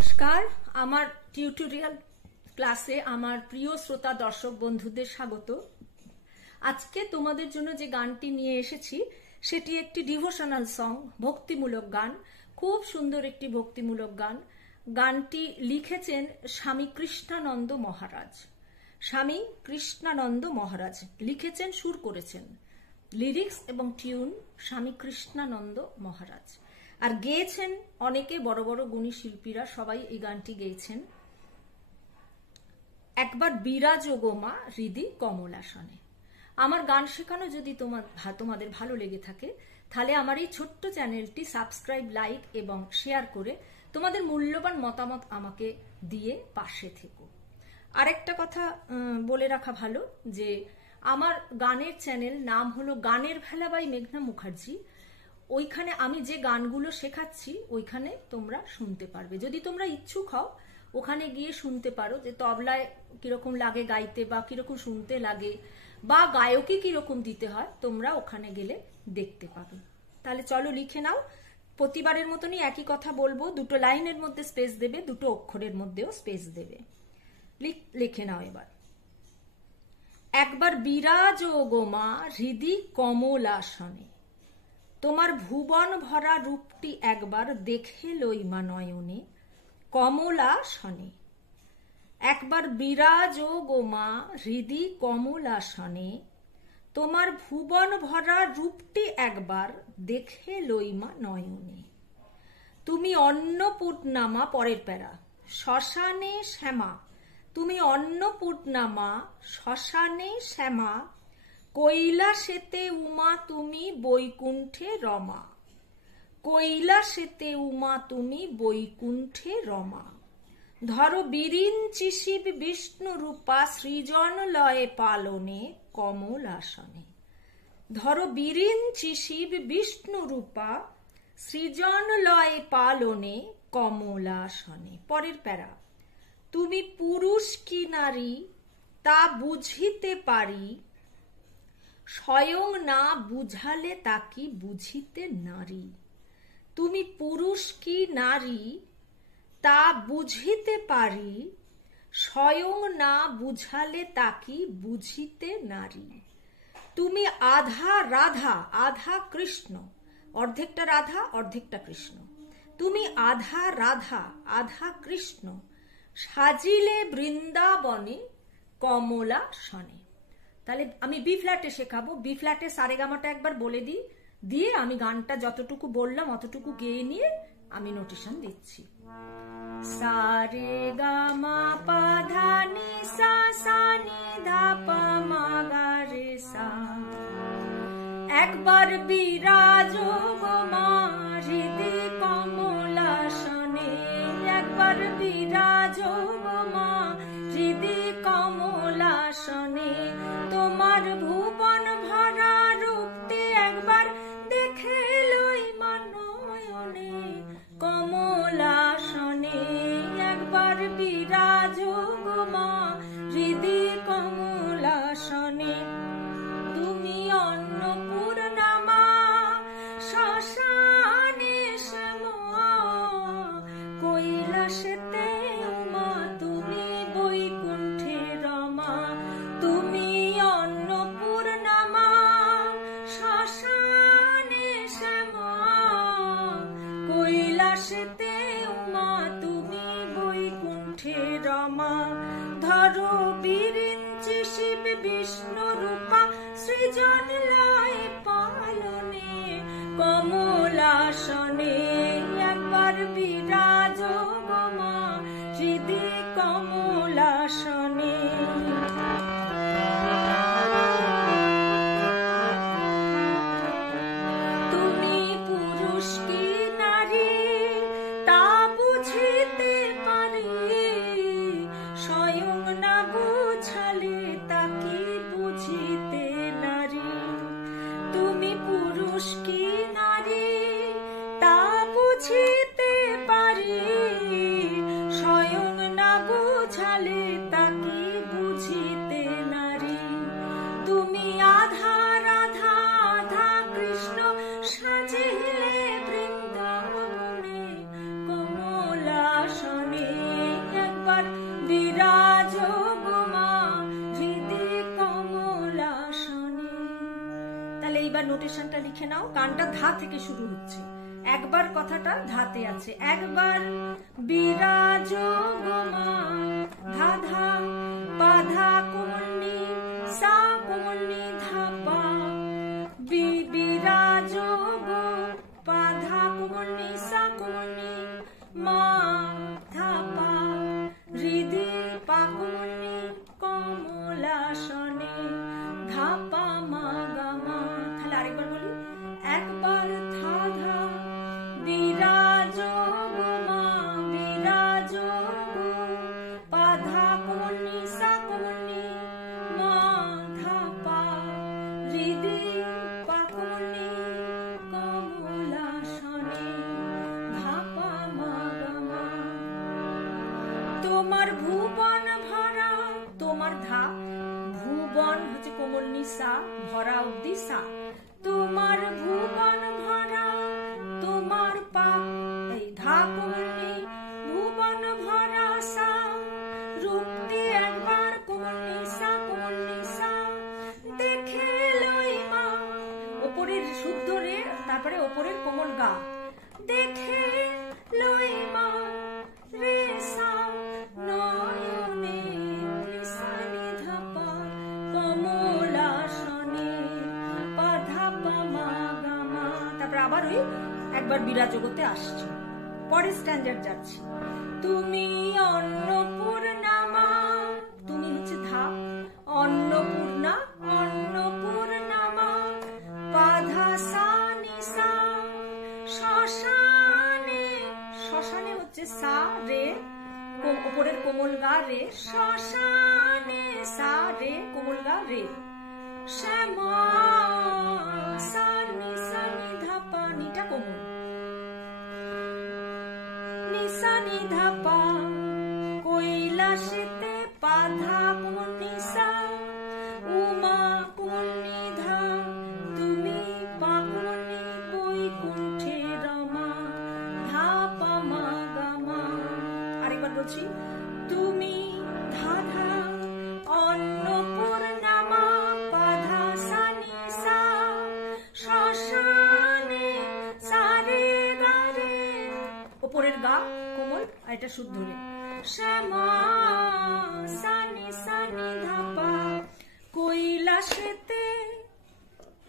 নমস্কার, আমার টিউটোরিয়াল ক্লাসে আমার প্রিয় শ্রোতা দর্শক বন্ধুদের স্বাগত। আজকে তোমাদের জন্য যে গানটি নিয়ে এসেছি সেটি একটি ডিভোশনাল সং, ভক্তিমূলক গান। খুব সুন্দর একটি ভক্তিমূলক গান। গানটি লিখেছেন স্বামী কৃষ্ণানন্দ মহারাজ। স্বামী কৃষ্ণানন্দ মহারাজ লিখেছেন, সুর করেছেন। লিরিক্স এবং টিউন স্বামী কৃষ্ণানন্দ মহারাজ। আর গেয়েছেন অনেকে, বড় বড় গুণী শিল্পীরা সবাই এই গানটি গেয়েছেন। একবার বিরাজ গো মা হৃদি কমলাসনে। আমার গান শেখানো যদি তোমাদের ভালো লেগে থাকে তাহলে আমার এই ছোট্ট চ্যানেলটি সাবস্ক্রাইব, লাইক এবং শেয়ার করে তোমাদের মূল্যবান মতামত আমাকে দিয়ে পাশে থেকো। আরেকটা কথা বলে রাখা ভালো যে আমার গানের চ্যানেল নাম হলো গানের ভেলা বাই মেঘনা মুখার্জি। ওইখানে আমি যে গানগুলো শেখাচ্ছি ওইখানে তোমরা শুনতে পারবে। যদি তোমরা ইচ্ছুক হও ওখানে গিয়ে শুনতে পারো যে তবলায় কিরকম লাগে গাইতে বা কিরকম শুনতে লাগে বা গায়কই কিরকম দিতে হয়, তোমরা ওখানে গেলে দেখতে পাবে। তাহলে চলো লিখে নাও। প্রতিবারের মতনই একই কথা বলবো, দুটো লাইনের মধ্যে স্পেস দেবে, দুটো অক্ষরের মধ্যেও স্পেস দেবে। লিখে নাও এবার। একবার বিরাজ গো মা হৃদি কমলাসনে, তোমার ভুবন ভরা রূপটি একবার দেখে লই মা নয়নে কমলাসনে। একবার বিরাজ গো মা হৃদি কমলাসনে, তোমার ভুবন ভরা রূপটি একবার দেখে লই মা নয়নে। তুমি অন্নপূর্ণা মা, পরের প্যারা, শ্মশানে শ্যামা, তুমি অন্নপূর্ণা মা শ্মশানে শ্যামা, কৈলাসেতে উমা তুমি বৈকুণ্ঠে রমা, কৈলাসেতে উমা তুমি বৈকুণ্ঠে রমা। ধরো বিরিঞ্চি শিব বিষ্ণু রূপা সৃজন লয়ে পালনে কমলাসনে। ধরো বিরিঞ্চি শিব বিষ্ণু রূপা সৃজন লয়ে পালনে কমলাসনে। পরের প্যারা, তুমি পুরুষ কি নারী তা বুঝিতে পারি, স্বয়ং না বুঝালে তাকি বুঝিতে নারী। তুমি পুরুষ কি নারী তা বুঝিতে পারি, স্বয়ং না বুঝালে তাকি বুঝিতে নারী। তুমি আধা রাধা, আধা কৃষ্ণ, অর্ধেকটা রাধা অর্ধেকটা কৃষ্ণ। তুমি আধা রাধা আধা কৃষ্ণ, সাজিলে বৃন্দাবনে কমলাসনে। তাহলে আমি বি ফ্ল্যাটে শেখাবো। বি ফ্ল্যাটে সারেগামাটা একবার বলে দিই, দিয়ে আমি গানটা যতটুকু বললাম অতটুকু গেয়ে নিয়ে আমি নোটেশন দিচ্ছি। সারেগামা পাধা নি সা সা নি ধা পা মা গা রে সা। একবার বিরাজ গো মা হৃদি কমলাসনে, একবার বিরাজ গো মা হৃদি কমলাসনে, তোমার ভুবন ভরা রূপটি একবার দেখে লই মা নয়নে কমলাসনে। একবার বিরাজ গো মা হৃদি কমলাসনে, তুমি অন্নপূর্ণা মা শ্মশানে শ্যামা, কৈলাসেতে উমা তুমি বৈকুণ্ঠে রমা। তুমি অন্নপূর্ণা মা শ্মশানে শ্যামা, কৈলাসেতে উমা তুমি বৈকুণ্ঠে রমা। ধরো বিরিঞ্চি শিব বিষ্ণু রূপা সৃজন লয়ে পালনে কমলাসনে। একবার বিরাজ গো মা হৃদি কমলাসনে। তুমি পুরুষ কি নারী তা বুঝিতে পারি, স্বয়ং না বুঝালে তাকি বুঝিতে নারী। তুমি পুরুষ কি নারী তা বুঝিতে পারি, স্বয়ং না বুঝালে নোটেশনটা লিখে নাও। গানটা ধা থেকে শুরু হচ্ছে, একবার কথাটা ধাতে আছে। একবার বিরাজ গো মা, ধা ধা পা ধা কোমলনি সা কোমলনি ধা পা, বিরাজ গো পা ধা কোমলনি সা কোমলনি মা ধা পা, হৃদি পা কোমলনি কমলাসনে ধা পা মা গা মা। তাহলে আরেকবার বলি, একবার ধা ধা বিরাজ গো মা, বিরাজ গো পা ধা কোমলনি সা কোমলনি মা ধা পা, হৃদি পা কোমলনি কমলাসনে ধা পা মা গা মা। তোমার ভুবন ভরা, তোমার ধা, ভুবন হচ্ছে কোমলনি সা, ভরা অব্দি সা। তোমার ভুবন ভরা, তোমার পা এই ধা কোমলনি ভুবন ভরা সা, রূপটি একবার কোমলনি সা কোমলনি সা, দেখে লই মা, ওপরের শুদ্ধ রে, তারপরে ওপরের কোমল গা, দেখে লই মা রে সা নয়নে সা নি ধা পা কমলাসনে পা ধা পা মা গা মা। তারপর আবার ওই একবার বিরাজগতে আসছে। পরের স্ট্যান্ডার্ড যাচ্ছি। তুমি অন্নপূর্ণা মা, তুমি হচ্ছে ধা, অন্নপূর্ণা অন্নপূর্ণা মা, পা ধা সা নি সা, শ্মশানে, শ্মশানে হচ্ছে সা রে, ওপরের কোমল গা রে, শ্মশানে সা রে কোমল গা রে, শ্যামা সা নি ধা পা, নিটা কোমল নি সা নি ধা পা, কৈলাসেতে পা ধা কোমল নি সা, উমা কোমল নি ধা, তুমি পা কোমল নি বৈকুণ্ঠে রমা ধা পা মা গা মা। আরেকবার বলছি, তুমি ধা ধা অন্নপূর্ণা মা, পা ধা সা নি সা, শ্মশানে সা রে গা রে, ওপরের গা কোমল আর এটা শুদ্ধ রে, শ্যামা সা নি ধা পা, কৈলাসেতে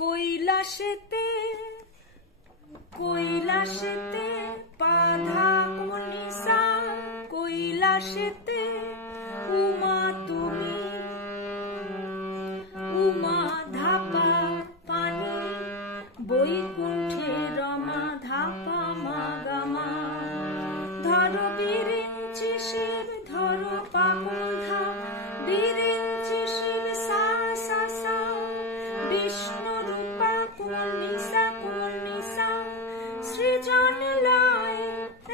কৈলাসেতে কৈলাসেতে পা ধা কোমল নি সা, কৈলাসেতে উমা তুমি, উমা ধা পা পানি, বৈকুণ্ঠে রমা ধা পা মা গা মা। ধরো বিরিঞ্চি শিব, ধরো পা কোমল ধা, বিরিঞ্চি শিব সা সা সা, বিষ্ণু রূপা কোমল নি সা কোমল নি সা, সৃজন লয়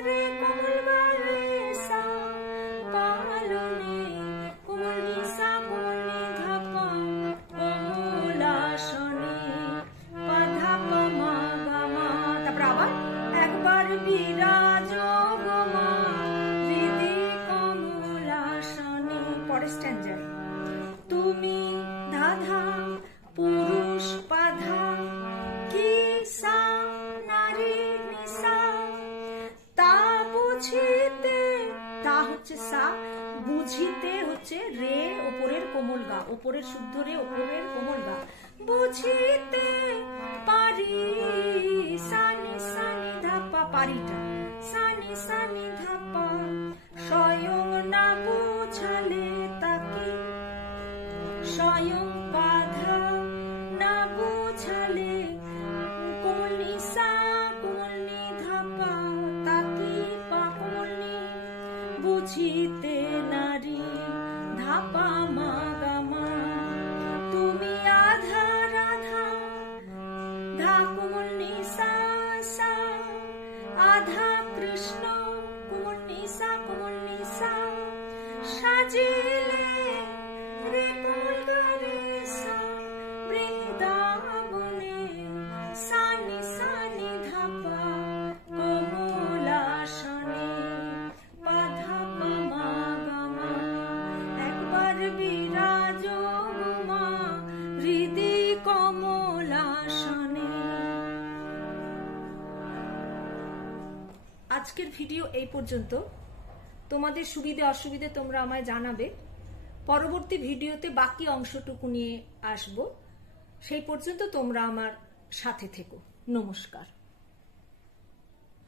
রে কোমল গা রে সা, পালনে কোমল নি সা কোমল নি ধা পা, কমলাসনে পা ধা পা মা গা মা। তারপর আবার একবার বিরাজ গো মা, হৃদি কমলাসনে। পরের স্ট্যান্ডার্ড, তুমি ধা ধা পুরুষ পা ধা, কি সা নারী নি সা, তা বুঝিতে, তা হচ্ছে সা, বুঝিতে হচ্ছে রে, ওপরের কোমল গা, ওপরের শুদ্ধ রে, ওপরের কোমল গা, বুঝিতে পারি সা নি ধা পা, পারিটা সা নি ধা পা, স্বয়ং না বুঝালে তাকে, স্বয়ং পা ধা না বুঝালে কোমল নি সা কোমল নি ধা পা, তাকে পা কোমল নি বুঝিতে নারী ধা পা মা গা মা। তুমি আধা রাধা, ধা কোমল নি সা সা, আধা কৃষ্ণ কোমল নি সা সাজিলে রে কোমল গা রে সা, বৃন্দাবনে সা নি ধা পা, কমলাসনে পা ধা পা মা গা মা। একবার বিরাজ গো মা, হৃদি কমলাসনে। আজকের ভিডিও এই পর্যন্ত। তোমাদের সুবিধে অসুবিধে তোমরা আমায় জানাবে। পরবর্তী ভিডিওতে বাকি অংশটুকু নিয়ে আসবো। সেই পর্যন্ত তোমরা আমার সাথে থেকো। নমস্কার।